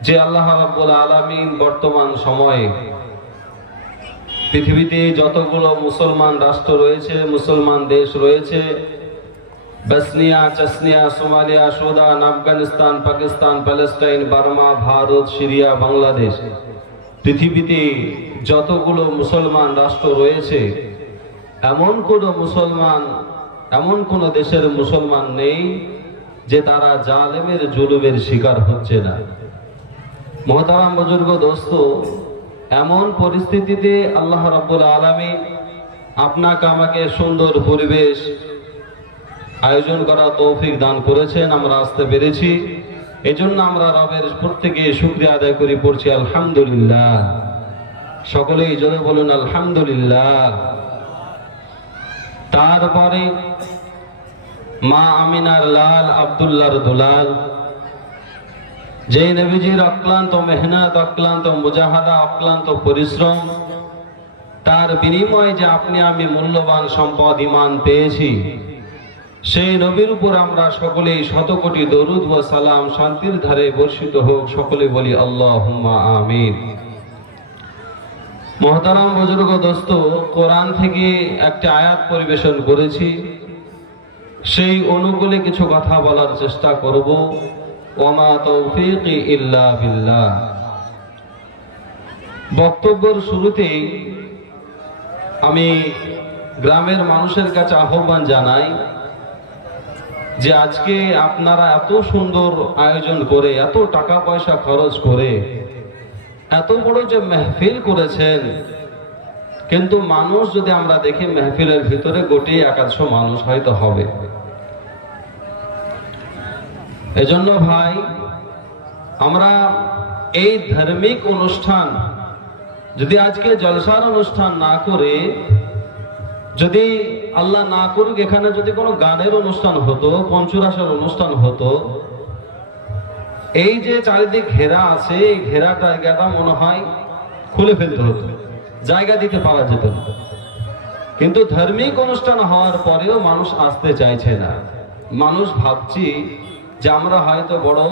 যে আল্লাহ রাব্বুল আলামিন বর্তমান সময়ে পৃথিবীতে যতগুলো মুসলমান রাষ্ট্র রয়েছে, মুসলমান দেশ রয়েছে, Bosnia, চসনিয়া, Somalia, Sudan, Afghanistan, Pakistan, Palestine, Burma, Bharat, Syria, Bangladesh, পৃথিবীতে যতগুলো মুসলমান রাষ্ট্র রয়েছে, এমন কোন মুসলমান, এমন কোন দেশের মুসলমান নেই যে তারা জালেমের জুলুমের শিকার হচ্ছে না। মহতারাম বুজুর্গ দোস্ত, এমন পরিস্থিতিতে আল্লাহ রাব্বুল আলামিন আপনাকে আমাকে সুন্দর পরিবেশ আয়োজন করা তৌফিক দান করেছেন, আমরা আসতে পেরেছি। এজন্য আমরা রবের প্রত্যেকে শুক্রিয়া আদায় করি, পড়ছি আলহামদুলিল্লাহ। সকলেই জোরে বলুন, আলহামদুলিল্লাহ। তারপরে মা আমিনার লাল আব্দুল্লাহর দুলাল যে নবীজির অক্লান্ত মেহনত, অক্লান্ত মুজাহাদা, অক্লান্ত পরিশ্রম, তার বিনিময়ে যে আপনি আমি মূল্যবান সম্পদ ইমান পেয়েছি, সেই নবীর উপর আমরা সকলেই শতকোটি দরুদ ও সালাম শান্তির ধারে বর্ষিত হোক, সকলে বলি আল্লাহ আমিন। মহতারাম বুজুর্গ দোস্ত, কোরআন থেকে একটা আয়াত পরিবেশন করেছি। সেই অনুকূলে কিছু কথা বলার চেষ্টা করব। ওমা তৌফিক বিল্লাহ। বক্তব্যের শুরুতেই আমি গ্রামের মানুষের কাছে আহ্বান জানাই যে আজকে আপনারা এত সুন্দর আয়োজন করে, এত টাকা পয়সা খরচ করে, এত বড় যে মেহফিল করেছেন, কিন্তু মানুষ যদি আমরা দেখি মেহফিলের ভিতরে গোটি একাদশ মানুষ হয়তো হবে। এজন্য ভাই, আমরা এই ধার্মিক অনুষ্ঠান যদি আজকে জলসার অনুষ্ঠান না করে, যদি আল্লাহ না করুক, এখানে যদি কোনো গানের অনুষ্ঠান হতো, পঞ্চরাসের অনুষ্ঠান হতো, এই যে চারিদিক ঘেরা আছে, এই ঘেরা জায়গাটা মনে হয় খুলে ফেলতে হতো, জায়গা দিতে পারা যেত কিন্তু ধার্মিক অনুষ্ঠান হওয়ার পরেও মানুষ আসতে চাইছে না। মানুষ ভাবছি যে আমরা হয়তো বড়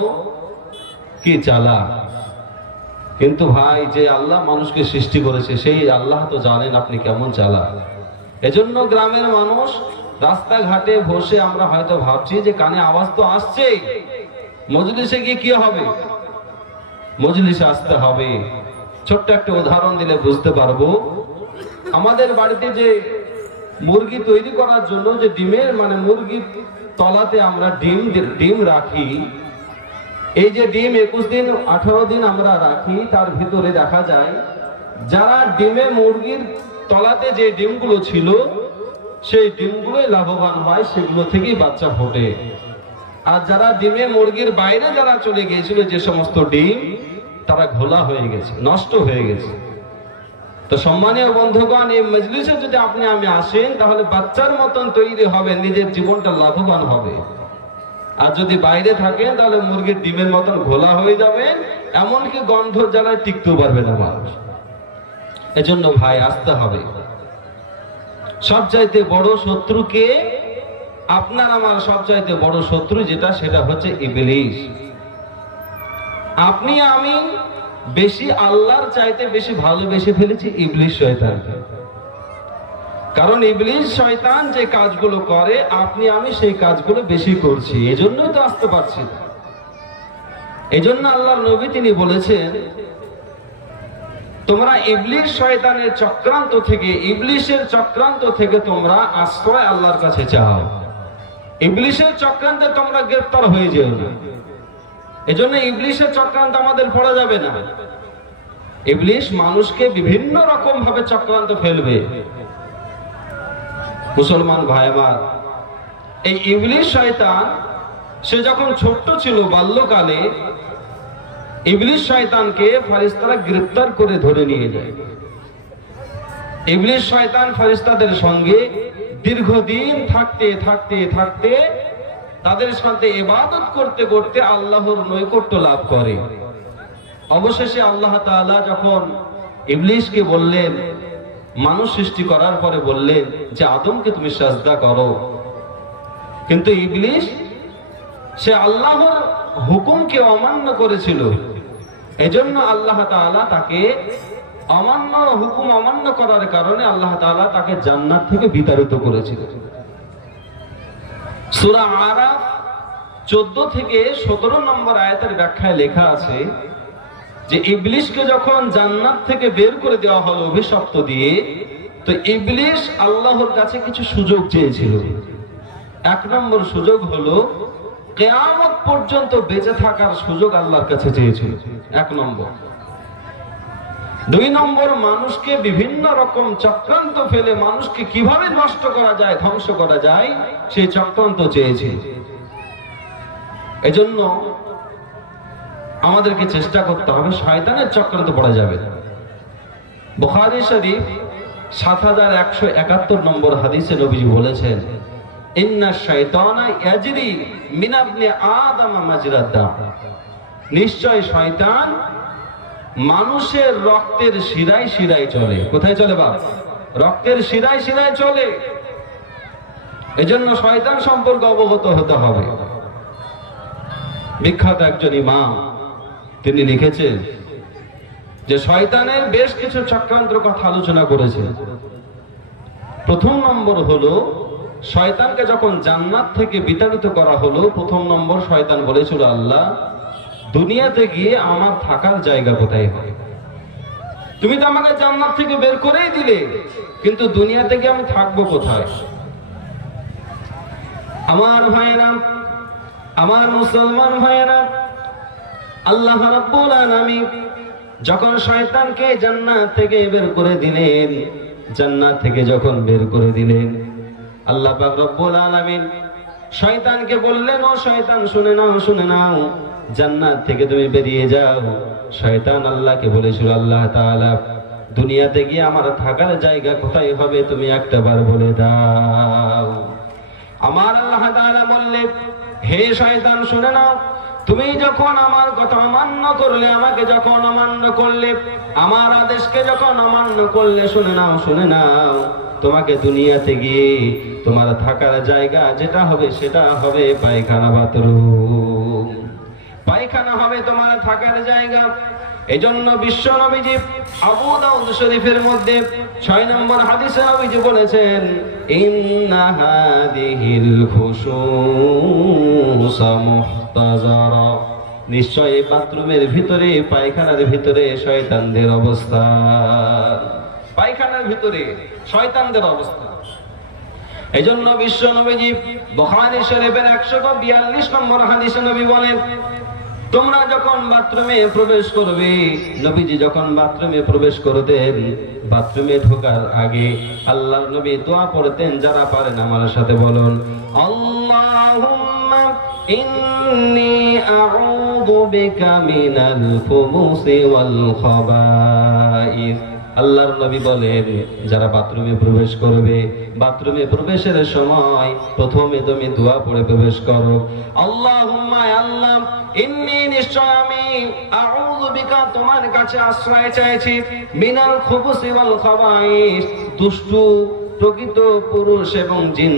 কি চালা। কিন্তু ভাই, যে আল্লাহ মানুষকে সৃষ্টি করেছে, সেই আল্লাহ তো জানেন আপনি কেমন চালা। এজন্য গ্রামের মানুষ রাস্তাঘাটে বসে আমরা হয়তো ভাবছি যে কানে আওয়াজ তো আসছেই। মজলিসে গিয়ে কি হবে? মজলিসে আসতে হবে। ছোট্ট একটা উদাহরণ দিলে বুঝতে পারব। আমাদের বাড়িতে যে মুরগি তৈরি করার জন্য যে ডিমের মানে মুরগির তলাতে আমরা ডিম ডিম রাখি। এই যে ডিম একুশ দিন, আঠারো দিন আমরা রাখি, তার ভিতরে দেখা যায়, যারা ডিমে মুরগির তলাতে যে ডিমগুলো ছিল, সেই ডিমগুলোই লাভবান হয়, সেগুলো থেকেই বাচ্চা ফোটে। আর যারা ডিমে মুরগির বাইরে যারা চলে গিয়েছিল, যে সমস্ত ডিম, তারা ঘোলা হয়ে গেছে, নষ্ট হয়ে গেছে। তো সম্মানীয় বন্ধুগণ, এই মজলিসে যদি আপনি আমি আসেন, তাহলে বাচ্চার মতন তৈরি হবে, নিজের জীবনটা লাভবান হবে। আর যদি বাইরে থাকেন, তাহলে মুরগির ডিমের মতন ঘোলা হয়ে যাবেন এমনকি গন্ধ জ্বালায় টিকতেও পারবে না মানুষ। এজন্য ভাই, আসতে হবে। সবচাইতে বড় শত্রুকে, আপনার আমার সবচাইতে বড় শত্রু যেটা, সেটা হচ্ছে ইবলিশ আপনি আমি বেশি আল্লাহর চাইতে বেশি ভালোবেসে ফেলেছি ইবলিশ শয়তানকে। কারণ ইবলিশ শয়তান যে কাজগুলো করে, আপনি, আমি সেই কাজগুলো বেশি করছি। এজন্যই তো আসতে পারছি এজন্য আল্লাহর নবী তিনি বলেছেন, তোমরা ইবলিশ শয়তানের চক্রান্ত থেকে, ইবলিশের চক্রান্ত থেকে তোমরা আশ্রয় আল্লাহর কাছে চাও। ইবলিশের চক্রান্তে তোমরা গ্রেফতার হয়ে যেও না। এজন্য ইবলিশের চক্রান্ত আমাদের পড়া যাবে না। ইবলিশ মানুষকে বিভিন্ন রকম ভাবে চক্রান্ত ফেলবে। মুসলমান ভাই আমার এই ইবলিশ শয়তান, সে যখন ছোট্ট ছিল, বাল্যকালে, ইবলিশ শয়তানকে ফারিস্তারা গ্রেফতার করে ধরে নিয়ে যায়। ইবলিশ শয়তান ফারিস্তাদের সঙ্গে দীর্ঘদিন থাকতে থাকতে থাকতে তাদের সাথে ইবাদত করতে করতে আল্লাহর নৈকট্য লাভ করে। অবশেষে আল্লাহ তাআলা যখন ইবলিশকে বললেন, মানুষ সৃষ্টি করার পরে বললেন যে, আদমকে তুমি সাজদা করো। কিন্তু ইবলিশ, সে আল্লাহর হুকুমকে অমান্য করেছিল। এজন্য আল্লাহ তাআলা তাকে অমান্য, হুকুম অমান্য করার কারণে আল্লাহ তাআলা তাকে জান্নাত থেকে বিতাড়িত করেছিলেন সূরা আরাফ চোদ্দ থেকে সতেরো নম্বর আয়াতের ব্যাখ্যায় লেখা আছে যে ইবলিশকে যখন জান্নাত থেকে বের করে দেওয়া হলো অভিশপ্ত দিয়ে, তো ইবলিশ আল্লাহর কাছে কিছু সুযোগ চেয়েছিল। এক নম্বর সুযোগ হলো কেয়ামত পর্যন্ত বেঁচে থাকার সুযোগ আল্লাহর কাছে চেয়েছিল। এক নম্বর। দুই নম্বর, মানুষকে বিভিন্ন রকম চক্রান্ত ফেলে মানুষকে কীভাবে নষ্ট করা যায়, ধ্বংস করা যায় সেই চক্রান্ত চেয়েছে এজন্য আমাদেরকে চেষ্টা করতে হবে, শয়তানের চক্রান্ত পড়া যাবে। বুখারী শরীফ সাত হাজার একশো একাত্তর নম্বর হাদিসে নবীজি বলেছেন, ইন্না শয়তানা ইয়াজরি মিন ইবনে আদম নিশ্চয় শয়তান মানুষের রক্তের শিরায় শিরায় চলে। কোথায় চলে বাপ? রক্তের শিরায় শিরায় চলে। এজন্য শয়তান সম্পর্কে অবগত হতে হবে। বিখ্যাত একজন ইমাম, তিনি লিখেছেন যে শয়তানের বেশ কিছু চক্রান্ত কথা আলোচনা করেছে। প্রথম নম্বর হলো, শয়তানকে যখন জান্নাত থেকে বিতাড়িত করা হলো, প্রথম নম্বর শয়তান বলেছিল আল্লাহ দুনিয়াতে গিয়ে আমার থাকার জায়গা কোথায় হয় তুমি তো আমাকে জান্নাত থেকে বের করেই দিলে, কিন্তু দুনিয়াতে গিয়ে আমি থাকব কোথায়? আমার ভাইয়েরা, আমার মুসলমান ভাইয়েরা, আল্লাহ রাব্বুল আলামিন যখন শয়তানকে জান্নাত থেকে বের করে দিলেন, জান্নাত থেকে যখন বের করে দিলেন, আল্লাহ পাক রব্বুল আলামিন শয়তানকে বললেন ও শয়তান, শুনে নাও শুনে নাও। জান্নাত থেকে তুমি বেরিয়ে যাও। শয়তান আল্লাহকে বলেছিল আল্লাহ তাআলা, দুনিয়াতে গিয়ে আমার থাকার জায়গা কোথায় হবে তুমি একটা বার বলে দাও। আমার আল্লাহ তাআলা বললেন হে শয়তান, শুনে নাও। তুমি যখন আমার কথা অমান্য করলে, আমাকে যখন অমান্য করলে, আমার আদেশকে যখন অমান্য করলে, শুনে নাও শুনে নাও। তোমাকে দুনিয়াতে গিয়ে তোমার থাকার জায়গা যেটা হবে সেটা হবে পায়খানা বাথরুম। পায়খানা হবে তোমার থাকার জায়গা। এজন্য বিশ্ব নবীজি আবু দাউদ শরীফের মধ্যে ছয় নম্বর হাদিসে নবীজি বলেছেন, ইন্না হাদিহিল খুশুস মুহতাজারা। নিশ্চয় এই বাথরুমের ভিতরে, পায়খানার ভিতরে শয়তানদের অবস্থা। পায়খানার ভিতরে শয়তানদের অবস্থান এজন্য বিশ্ব নবীজি বুখারী শরীফের 142 নম্বর হাদিসে নবী বলেন, তোমরা যখন বাথরুমে প্রবেশ করবে, নবীজি যখন বাথরুমে প্রবেশ করতেন, বাথরুমে ঢোকার আগে আল্লাহর নবী দোয়া পড়তেন, যারা পারেন আমার সাথে বলুন খাবাইস। আল্লাহর নবী বলেন, যারা বাথরুমে প্রবেশ করবে, বাথরুমে প্রবেশের সময় প্রথমে তুমি দোয়া পড়ে প্রবেশ করো। আল্লাহুম্মা আল্লাহ ইন্নী নিশ্চয় আমি আউযু বিকা, তোমার কাছে আশ্রয় চাইছি। মিনাল খুবুসি ওয়াল খাবাইস দুষ্টু প্রকৃত পুরুষ এবং জিন,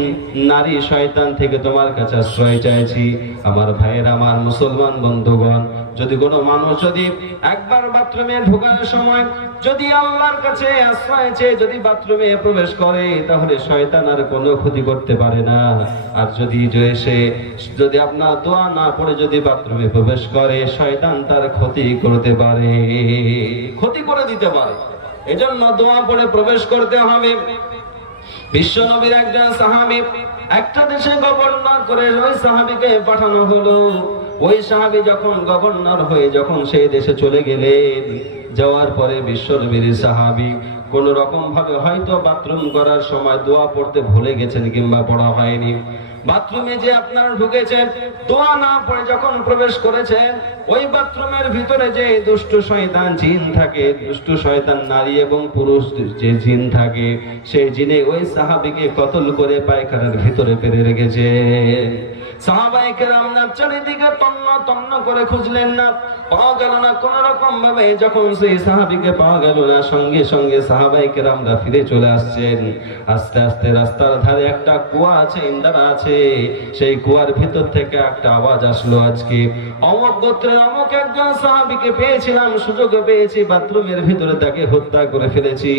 নারী, শয়তান থেকে তোমার কাছে আশ্রয় চাইছি। আমার ভাইয়ের, আমার মুসলমান বন্ধুগণ যদি কোনো মানুষ যদি একবার বাথরুমে ঢোকার সময় যদি আল্লাহর কাছে আশ্রয় চেয়ে যদি বাথরুমে প্রবেশ করে, তাহলে শয়তান আর কোনো ক্ষতি করতে পারে না। আর যদি যে সে, যদি আপনার দোয়া না পড়ে যদি বাথরুমে প্রবেশ করে, শয়তান তার ক্ষতি করতে পারে। ক্ষতি করে দিতে পারে। এজন্য দোয়া পড়ে প্রবেশ করতে হবে। বিশ্ব নবীর একজন সাহাবি একটা দেশে গভর্নর করে ওই সাহাবিকে পাঠানো হলো। ওই সাহাবি যখন গভর্নর হয়ে যখন সেই দেশে চলে গেলেন, যাওয়ার পরে বিশ্ব নবীর সাহাবি কোন রকম ভাবে হয়তো বাথরুম করার সময় দোয়া পড়তে ভুলে গেছেন কিংবা পড়া হয়নি। বাথরুমে যে আপনারা ঢুকেছেন, দোয়া না পড়ে যখন প্রবেশ করেছেন, ওই বাথরুমের ভিতরে যে দুষ্ট শয়তান জিন থাকে, দুষ্ট শয়তান নারী এবং পুরুষ যে জিন থাকে, সেই জিনে ওই সাহাবিকে কতল করে পায়খানার ভিতরে পেরে রেখেছে। সাহাবাই কেরাম না চারিদিকে তন্ন তন্ন করে খুঁজলেন না। বাথরুমের ভিতরে তাকে হত্যা করে ফেলেছি।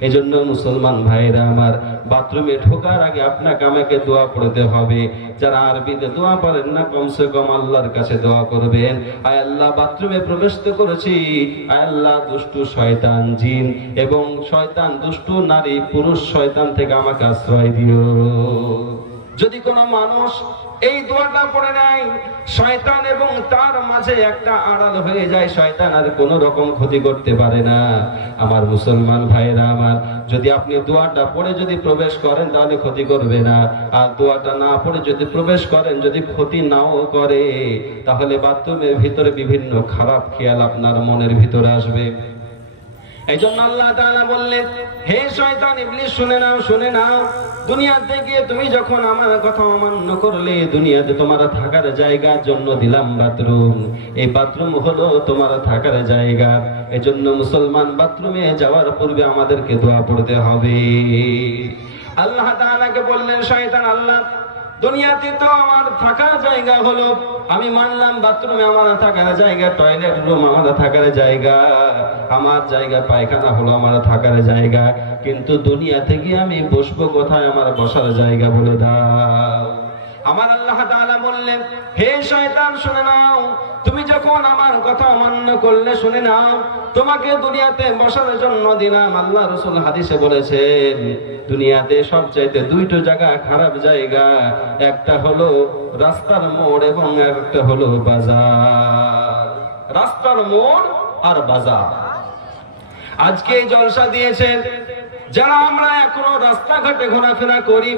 এজন্য মুসলমান ভাইরা আমার, বাথরুমে ঢোকার আগে আপনাকে আমাকে দোয়া পড়তে হবে। যারা আরবিতে দোয়া পারেন না, কমসে কম আল্লাহর কাছে দোয়া করবেন। আয় আল্লাহ বাথরুমে প্রবেশ করেছি। আল্লাহ দুষ্টু শয়তান জিন এবং শয়তান দুষ্টু নারী পুরুষ শয়তান থেকে আমাকে আশ্রয় দিও। যদি কোনো মানুষ এই দোয়াটা পড়ে নেয়। শয়তান এবং তার মাঝে একটা আড়াল হয়ে যায়। শয়তান আর কোনো রকম ক্ষতি করতে পারে না। আমার মুসলমান ভাইরা আমার, যদি আপনি দোয়াটা পড়ে যদি প্রবেশ করেন তাহলে ক্ষতি করবে না। আর দোয়াটা না পড়ে যদি প্রবেশ করেন, যদি ক্ষতি নাও করে, তাহলে বাথরুমের ভিতরে বিভিন্ন খারাপ খেয়াল আপনার মনের ভিতরে আসবে। এই জন্য আল্লাহ বললেন, হে শয়তান শুনে নাও শুনে নাও। দুনিয়াতে গিয়ে তুমি যখন আমার কথা অমান্য করলে, দুনিয়াতে তোমার থাকার জন্য দিলাম বাথরুম। এই বাথরুম হলো তোমার থাকার জায়গা। এজন্য মুসলমান বাথরুমে যাওয়ার পূর্বে আমাদেরকে দোয়া পড়তে হবে। আল্লাহ তাআলাকে বললেন, শয়তান, আল্লাহ দুনিয়াতে তো আমার থাকার জায়গা হলো। আমি মানলাম বাথরুমে আমার থাকার জায়গা, টয়লেট রুম আমার থাকার জায়গা, আমার জায়গা পায়খানা হলো আমার থাকার জায়গা। কিন্তু দুনিয়াতে গিয়ে আমি বসবো কোথায়? আমার বসার জায়গা বলে দাও। আমার আল্লাহ তাআলা বললেন, হে শয়তান, শুনে নাও তুমি যখন আমার কথা অমান্য করলে, শুনে নাও, তোমাকে দুনিয়াতে বসার জন্য দিলাম আল্লাহ রসুল হাদিসে বলেছেন, দুনিয়াতে সবচাইতে দুইটো জায়গা খারাপ জায়গা, একটা হলো রাস্তার মোড় এবং একটা হলো বাজার। রাস্তার মোড় আর বাজার। আজকে জলসা দিয়েছেন, যারা আমরা এখনও রাস্তাঘাটে ঘোরাফেরা করি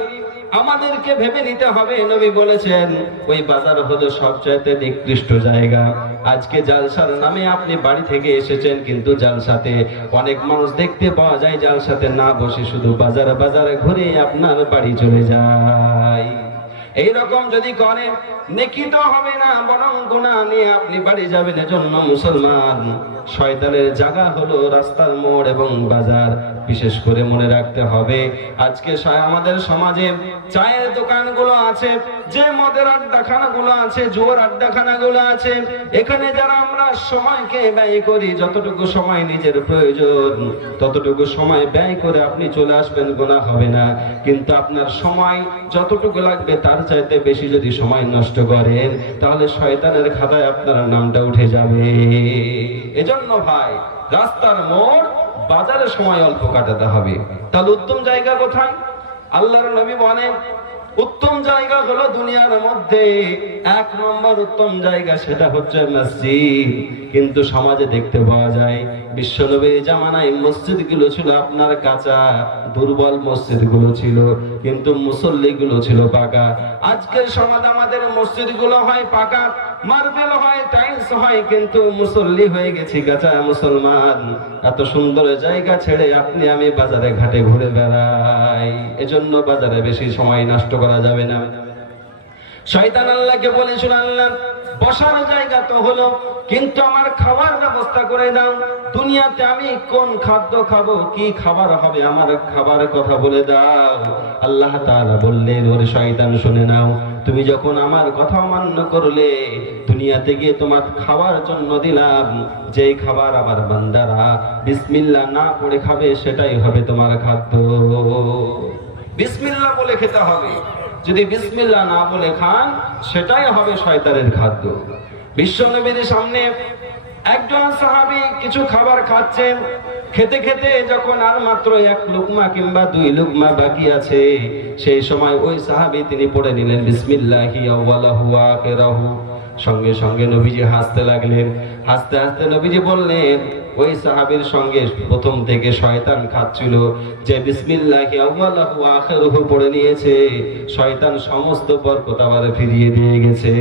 আমাদেরকে ভেবে নিতে হবে, নবী বলেছেন, ওই বাজার হলো সবচাইতে নিকৃষ্ট জায়গা। আজকে জালসার নামে আপনি বাড়ি থেকে এসেছেন, কিন্তু জালসাতে অনেক মানুষ দেখতে পাওয়া যায়, জালসাতে না বসে শুধু বাজার বাজারে ঘুরে আপনার বাড়ি চলে যায়। এই রকম যদি করে নেকি তো হবে না, বরং গুণা নিয়ে আপনি বাড়ি যাবেন এজন্য মুসলমান। শয়তানের জায়গা হলো রাস্তার মোড় এবং বাজার। বিশেষ করে মনে রাখতে হবে, আজকে আমাদের সমাজে চায়ের দোকানগুলো আছে, যে মদের আড্ডাখানাগুলো আছে, জুয়ার আড্ডাখানাগুলো আছে, এখানে যারা আমরা সময়কে ব্যয় করি, যতটুকু সময় নিজের প্রয়োজন, ততটুকু সময় ব্যয় করে আপনি চলে আসবেন গোনা হবে না। কিন্তু আপনার সময় যতটুকু লাগবে তার চাইতে বেশি যদি সময় নষ্ট করেন, তাহলে শয়তানের খাতায় আপনার নামটা উঠে যাবে। এজন্য ভাই, রাস্তার মোড় বাজারে সময় অল্প কাটাতে হবে। তাহলে উত্তম জায়গা কোথায়? আল্লাহর নবী বলেন উত্তম জায়গা হলো দুনিয়ার মধ্যে। এক নম্বর উত্তম জায়গা সেটা হচ্ছে মসজিদ। কিন্তু সমাজে দেখতে পাওয়া যায়, বিশ্বনবী জামানায় মসজিদগুলো ছিল আপনার কাঁচা, দুর্বল মসজিদগুলো ছিল, কিন্তু মুসল্লি গুলো ছিল পাকা। আজকের সমাজ আমাদের মসজিদগুলো হয় পাকা। মার্বেল হয় টাইলস হয়, কিন্তু মুসল্লি হয়ে গেছি গাছা মুসলমান। এত সুন্দর জায়গা ছেড়ে আপনি আমি বাজারে ঘাটে ঘুরে বেড়াই। এজন্য বাজারে বেশি সময় নষ্ট করা যাবে না। শয়তান আল্লাহকে বলেছিল, আল্লাহ বসার জায়গা তো হলো, কিন্তু আমার খাবার ব্যবস্থা করে দাও। দুনিয়াতে আমি কোন খাদ্য খাব, কি খাবার হবে, আমার খাবার কথা বলে দাও। আল্লাহ তাআলা বললেন, ওরে শয়তান, শুনে নাও। তুমি যখন আমার কথা অমান্য করলে, দুনিয়াতে গিয়ে তোমার খাওয়ার জন্য দিলাম। যেই খাবার আমার বান্দারা বিসমিল্লাহ না পড়ে খাবে, সেটাই হবে তোমার খাদ্য। বিসমিল্লাহ বলে খেতে হবে। যদি বিসমিল্লাহ না বলে খান, সেটাই হবে শয়তানের খাদ্য। বিশ্বনবীর সামনে একজন সাহাবী কিছু খাবার খাচ্ছেন, খেতে খেতে যখন আর মাত্র এক লুকমা কিংবা দুই লুকমা বাকি আছে, সেই সময় ওই সাহাবী তিনি পড়ে নিলেন, বিসমিল্লাহি সঙ্গে সঙ্গে নবীজি হাসতে লাগলেন। হাসতে হাসতে নবীজি বললেন ওই সাহাবির সঙ্গে প্রথম থেকে শয়তান খাচ্ছিল যে বিসমিল্লাহি আউয়ালাহু আখিরাহু পড়ে নিয়েছে। শয়তান সমস্ত বরকত আবার ফিরিয়ে দিয়ে গেছে।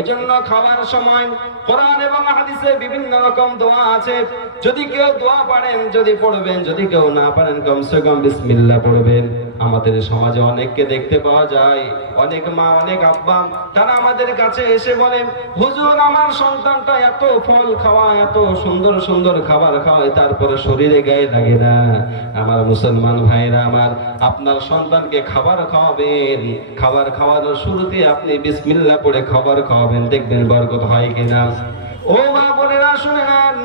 এজন্য খাবার সময় কোরআন এবং হাদিসে বিভিন্ন রকম দোয়া আছে। যদি কেউ দোয়া পারেন, যদি পড়বেন, যদি কেউ না পারেন, কমসে কম বিসমিল্লাহ পড়বেন। আমাদের সমাজে অনেককে দেখতে পাওয়া যায়। অনেক মা, অনেক আব্বা, তারা আমাদের কাছে এসে বলেন হুজুর, আমার সন্তানটা এত ফল খাওয়া এত সুন্দর সুন্দর খাবার খাওয়ায়, তারপরে শরীরে গায়ে লাগে না। আমার মুসলমান ভাইরা আমার, আপনার সন্তানকে খাবার খাওয়াবেন। খাবার খাওয়ানোর শুরুতে আপনি বিসমিল্লাহ পড়ে খাবার খাওয়াবেন। দেখবেন বরকত হয় কিনা। ও মা বোনেরা, শুনে নেন,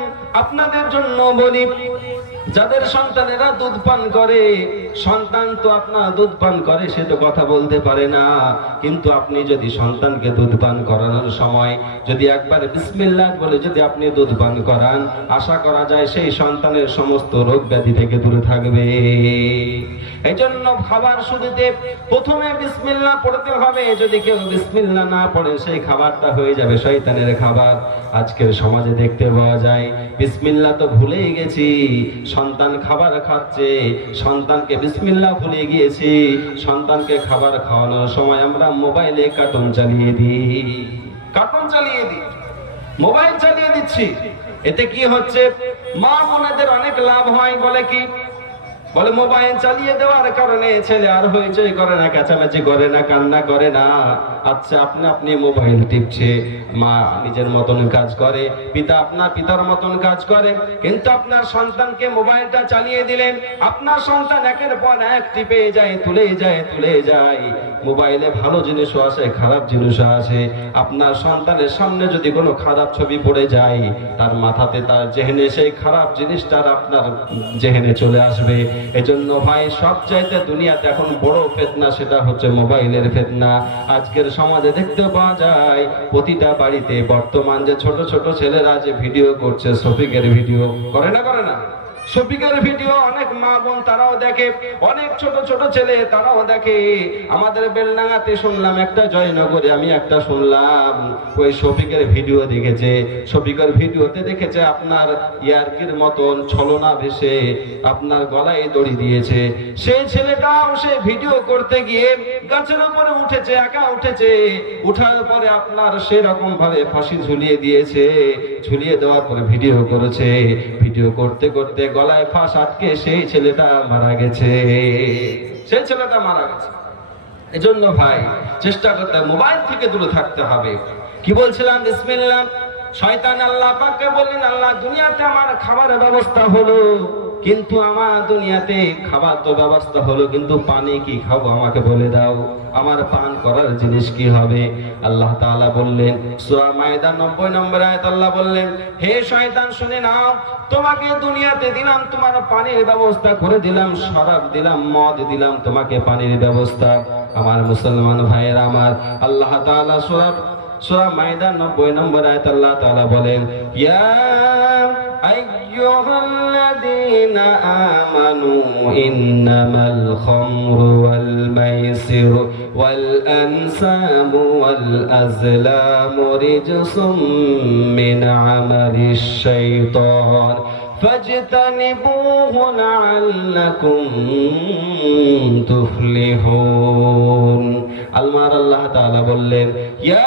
আপনাদের জন্য বলি, যাদের সন্তানেরা দুধ পান করে, সন্তান তো আপনার দুধ পান করে, সে তো কথা বলতে পারে না। কিন্তু আপনি যদি সন্তানকে দুধ পান করানোর সময়, যদি একবার বিসমিল্লাহ বলে যদি আপনি দুধ পান করান, আশা করা যায় সেই সন্তানের সমস্ত রোগ ব্যাধি থেকে দূরে থাকবে। এই জন্য খাবার শুরুতে প্রথমে বিসমিল্লাহ পড়তে হবে। যদি কেউ বিসমিল্লাহ না পড়ে, সেই খাবারটা হয়ে যাবে শয়তানের খাবার। আজকের সমাজে দেখতে পাওয়া যায় বিসমিল্লাহ তো ভুলেই গেছি। সন্তান খাবার খাচ্ছে, সন্তানকে বিসমিল্লাহ ভুলে গিয়েছি। সন্তানকে খাবার খাওয়ানোর সময় আমরা মোবাইলে কার্টুন চালিয়ে দিই। কার্টুন চালিয়ে দিই। মোবাইল চালিয়ে দিচ্ছি। এতে কি হচ্ছে? মা বোনেদের অনেক লাভ হয় বলে কি? বলে, মোবাইল চালিয়ে দেওয়ার কারণে ছেলে আর হইচই করে না কাছাকাছি করে না, কান্না করে না। আচ্ছা আপনি আপনি মোবাইল টিপছে, মা নিজের মতন কাজ করে, পিতা আপনার পিতার মতন কাজ করে, কিন্তু আপনার সন্তানকে মোবাইলটা চালিয়ে দিলেন, আপনার সন্তান একের পর এক টিপে যায়, তুলে যায় তুলে যায়। মোবাইলে ভালো জিনিসও আসে, খারাপ জিনিসও আছে আপনার সন্তানের সামনে যদি কোনো খারাপ ছবি পড়ে যায়, তার মাথাতে তার জেহেনে, সেই খারাপ জিনিসটার আপনার জেহেনে চলে আসবে। এজন্য ভাই সব চাইতে দুনিয়াতে এখন বড় ফেতনা সেটা হচ্ছে মোবাইলের ফেতনা। আজকের সমাজে দেখতে পাওয়া যায়, প্রতিটা বাড়িতে বর্তমান যে ছোট ছোট ছেলেরা যে ভিডিও করছে, শফিকের ভিডিও করে না করে না? শফিকের ভিডিও অনেক মা বোন তারাও দেখে, অনেক ছোট ছোট ছেলে তারাও দেখে। আমাদের বেলডাঙ্গাতে শুনলাম একটা জয়নগরে আমি একটা শুনলাম, ওই শফিকের ভিডিও দেখেছে। শফিকের ভিডিওতে দেখেছে আপনার ইয়ারকির মতন ছলনা ভেসে, আপনার গলায় দড়ি দিয়েছে। সেই ছেলেটাও সে ভিডিও করতে গিয়ে গাছের উপরে উঠেছে, একা উঠেছে। উঠার পরে আপনার সেরকম ভাবে ফাঁসি ঝুলিয়ে দিয়েছে, ঝুলিয়ে দেওয়ার পরে ভিডিও করেছে। ভিডিও করতে করতে গলায় ফাঁস আটকে সেই ছেলেটা মারা গেছে। সেই ছেলেটা মারা গেছে। এজন্য ভাই, চেষ্টা করতে মোবাইল থেকে দূরে থাকতে হবে। কি বলছিলাম? বিসমিল্লাহ। শয়তান আল্লাহ পাককে বললেন, আল্লাহ, দুনিয়াতে আমার খাবারের ব্যবস্থা হলো। কিন্তু আমার দুনিয়াতে খাবার তো ব্যবস্থা হলো, কিন্তু পানি কি খাব? আমাকে বলে দাও, আমার পান করার জিনিস কি হবে? আল্লাহ তাআলা বললেন, সূরা মায়দা 90 নম্বর আয়াত আল্লাহ বললেন, হে শয়তান, শুনে নাও, তোমাকে দুনিয়াতে দিলাম, তোমার পানির ব্যবস্থা করে দিলাম শরাব দিলাম, মদ দিলাম, তোমাকে পানির ব্যবস্থা। আমার মুসলমান ভাইয়েরা, আমার আল্লাহ তাআলা সূরা সূরা মায়দা 90 নম্বর আয়াত আল্লাহ তাআলা বলেন ইয়া আইয়ুহাল্লাযীনা আমানু ইন্নামাল খামরু ওয়াল মাইসিরু ওয়াল আনসাবু ওয়াল আজলামু রিজসুম মিন আমালিশ শাইতান فاجتنبوه لعلكم تفلحون আলমার আল্লাহ তাআলা বললেন ইয়া